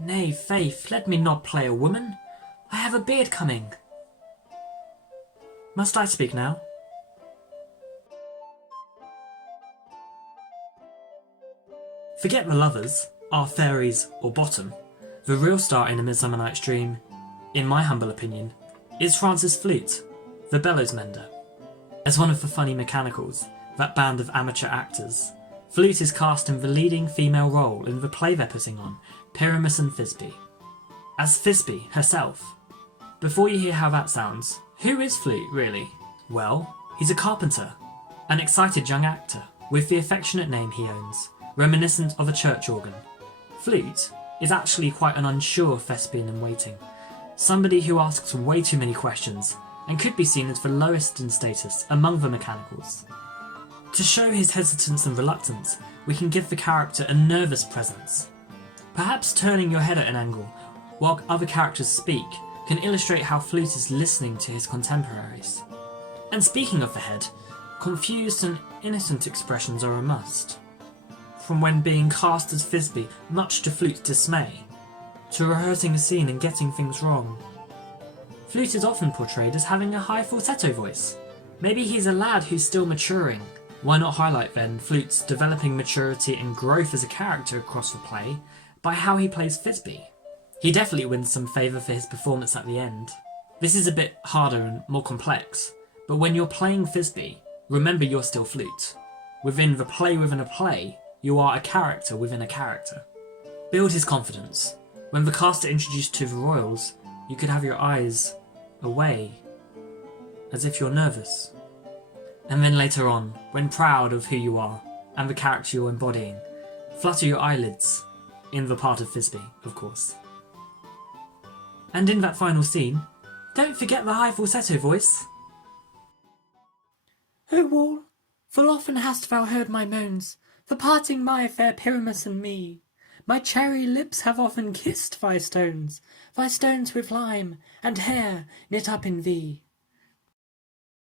Nay, faith, let me not play a woman. I have a beard coming. Must I speak now? Forget the lovers, our fairies or bottom. The real star in A Midsummer Night's Dream, in my humble opinion, is Francis Flute, the bellows-mender. As one of the funny mechanicals, that band of amateur actors, Flute is cast in the leading female role in the play they're putting on, Pyramus and Thisbe. As Thisbe herself. Before you hear how that sounds, who is Flute really? Well, he's a carpenter, an excited young actor, with the affectionate name he owns, reminiscent of a church organ. Flute is actually quite an unsure thespian in waiting, somebody who asks way too many questions and could be seen as the lowest in status among the mechanicals. To show his hesitance and reluctance, we can give the character a nervous presence. Perhaps turning your head at an angle while other characters speak can illustrate how Flute is listening to his contemporaries. And speaking of the head, confused and innocent expressions are a must. From when being cast as Thisbe, much to Flute's dismay, to rehearsing a scene and getting things wrong. Flute is often portrayed as having a high falsetto voice. Maybe he's a lad who's still maturing. Why not highlight then Flute's developing maturity and growth as a character across the play by how he plays Thisbe? He definitely wins some favour for his performance at the end. This is a bit harder and more complex, but when you're playing Thisbe, remember you're still Flute. Within the play within a play, you are a character within a character. Build his confidence. When the cast are introduced to the royals, you could have your eyes away, as if you're nervous. And then later on, when proud of who you are and the character you're embodying, flutter your eyelids, in the part of Thisbe, of course. And in that final scene, don't forget the high falsetto voice. O wall, full often hast thou heard my moans, for parting my fair Pyramus and me. My cherry lips have often kissed thy stones with lime and hair knit up in thee.